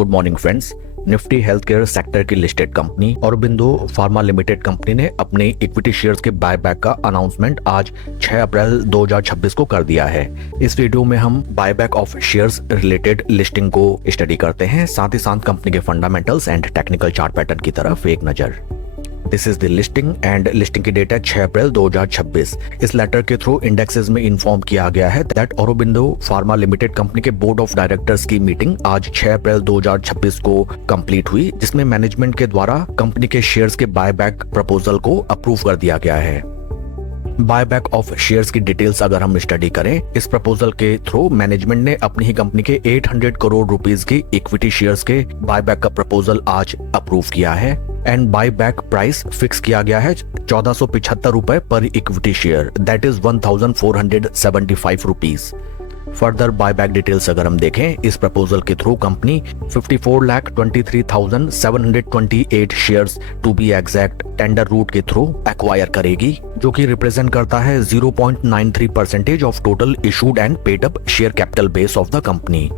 Good morning friends. Nifty health care sector की listed company Aurobindo pharma limited company ने अपने equity shares के buyback का अनाउंसमेंट आज 6 अप्रैल 2026 को कर दिया है। इस वीडियो में हम buyback of shares related listing को स्टडी करते हैं, साथ ही साथ कंपनी के fundamentals and technical chart pattern की तरफ एक नजर। This is the listing and listing की डेट है 6 अप्रैल 2026। इस लेटर के थ्रू इंडेक्सेस में इन्फॉर्म किया गया है that Aurobindo pharma limited company के बोर्ड ऑफ डायरेक्टर्स की मीटिंग आज 6 अप्रैल 2026 को कंप्लीट हुई, जिसमें मैनेजमेंट के द्वारा कंपनी के शेयर्स के बायबैक प्रपोजल को अप्रूव कर दिया गया है। बायबैक ऑफ शेयर्स की डिटेल्स अगर हम स्टडी करें, इस प्रपोजल के थ्रू मैनेजमेंट ने अपनी ही कंपनी के 800 करोड़ रुपीस की इक्विटी शेयर्स के बायबैक का प्रपोजल आज अप्रूव किया है एंड बायबैक प्राइस फिक्स किया गया है 1475 रुपए पर equity share, that is 1475 rupees. Further buyback details अगर हम देखें, इस प्रपोजल के through company 54,23,728 shares to be exact tender route के थ्रू एक्वायर करेगी, जो कि रिप्रेजेंट करता है 0.93% of total issued and paid up share capital base of the company.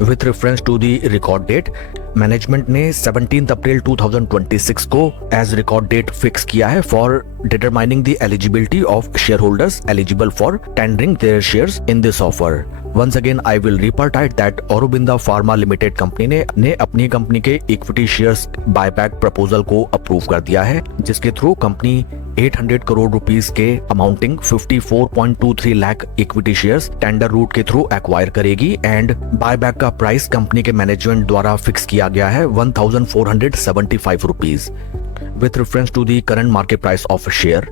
With reference to the record date, management ने 17 अप्रैल 2026 को as record date fix किया है for determining the eligibility of share holders eligible for tendering their shares in this offer. Once again, I will reiterate that Aurobindo pharma limited company ने अपनी कंपनी के equity shares buyback proposal को approve कर दिया है, जिसके थ्रू कंपनी 800 करोड़ रुपीस के amounting 54.23 lakh equity shares tender route के थ्रू एक्वायर करेगी एंड बायबैक का प्राइस कंपनी के मैनेजमेंट द्वारा फिक्स किया गया है 1475 rupees. With reference to the current market price of share,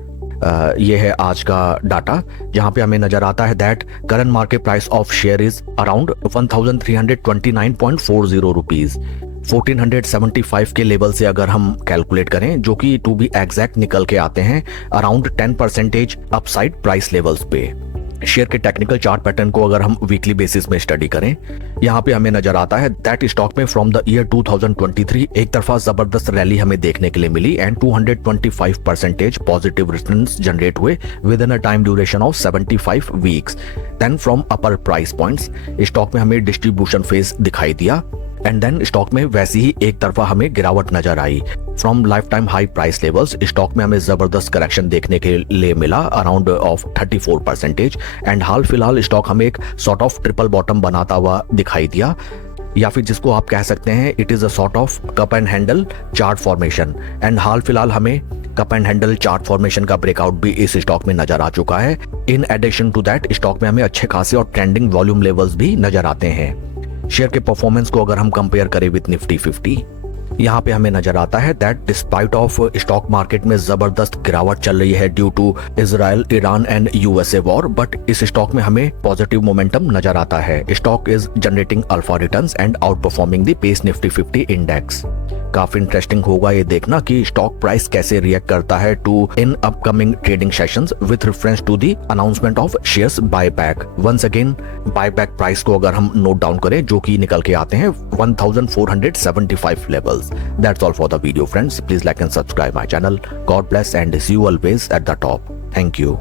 ये है आज का डाटा, जहां पे हमें नजर आता है that current market price of share is around 1329.40 rupees. 1475 के लेवल से अगर हम कैलकुलेट करें, जो कि टू बी एग्जैक्ट निकल के आते हैं अराउंड 10% अपसाइड प्राइस लेवल्स पे। शेयर के टेक्निकल चार्ट पैटर्न को अगर हम वीकली बेसिस में स्टडी करें, यहाँ पे हमें नजर आता है दैट स्टॉक में फ्रॉम द ईयर 2023 एक तरफा जबरदस्त रैली हमें देखने के लिए मिली एंड 225% पॉजिटिव रिटर्न्स जनरेट हुए within a time duration of 75 weeks. Then from upper price points stock में हमें डिस्ट्रीब्यूशन फेज दिखाई दिया एंड देन स्टॉक में वैसी ही एक तरफा हमें गिरावट नजर आई। From life time high price levels stock में हमें जबरदस्त करेक्शन देखने के लिए मिला अराउंड ऑफ 34% एंड हाल फिलहाल स्टॉक हमें एक सॉर्ट ऑफ ट्रिपल बॉटम बनाता हुआ दिखाई दिया, या फिर जिसको आप कह सकते हैं it is a sort of cup and handle chart formation and हाल फिलहाल हमें cup and handle chart formation का ब्रेकआउट भी इस स्टॉक में नजर आ चुका है। In addition to that stock में हमें अच्छे खासे और ट्रेंडिंग वॉल्यूम लेवल्स भी नजर आते हैं। शेयर के परफॉर्मेंस को अगर हम कंपेयर करें विद निफ्टी 50, यहाँ पे हमें नजर आता है that despite of stock market में जबरदस्त गिरावट चल रही है due to Israel, Iran and USA war, but इस स्टॉक में हमें पॉजिटिव मोमेंटम नजर आता है। Stock is generating alpha returns and outperforming the pace Nifty 50 index. काफी इंटरेस्टिंग होगा ये देखना कि स्टॉक प्राइस कैसे रिएक्ट करता है to in upcoming trading sessions with reference to the announcement of shares buyback. Once again buyback price को अगर हम नोट डाउन करें, जो कि निकल के आते हैं 1475 levels. That's all for the video friends. Please like and subscribe my channel. God bless and see you always at the top. Thank you.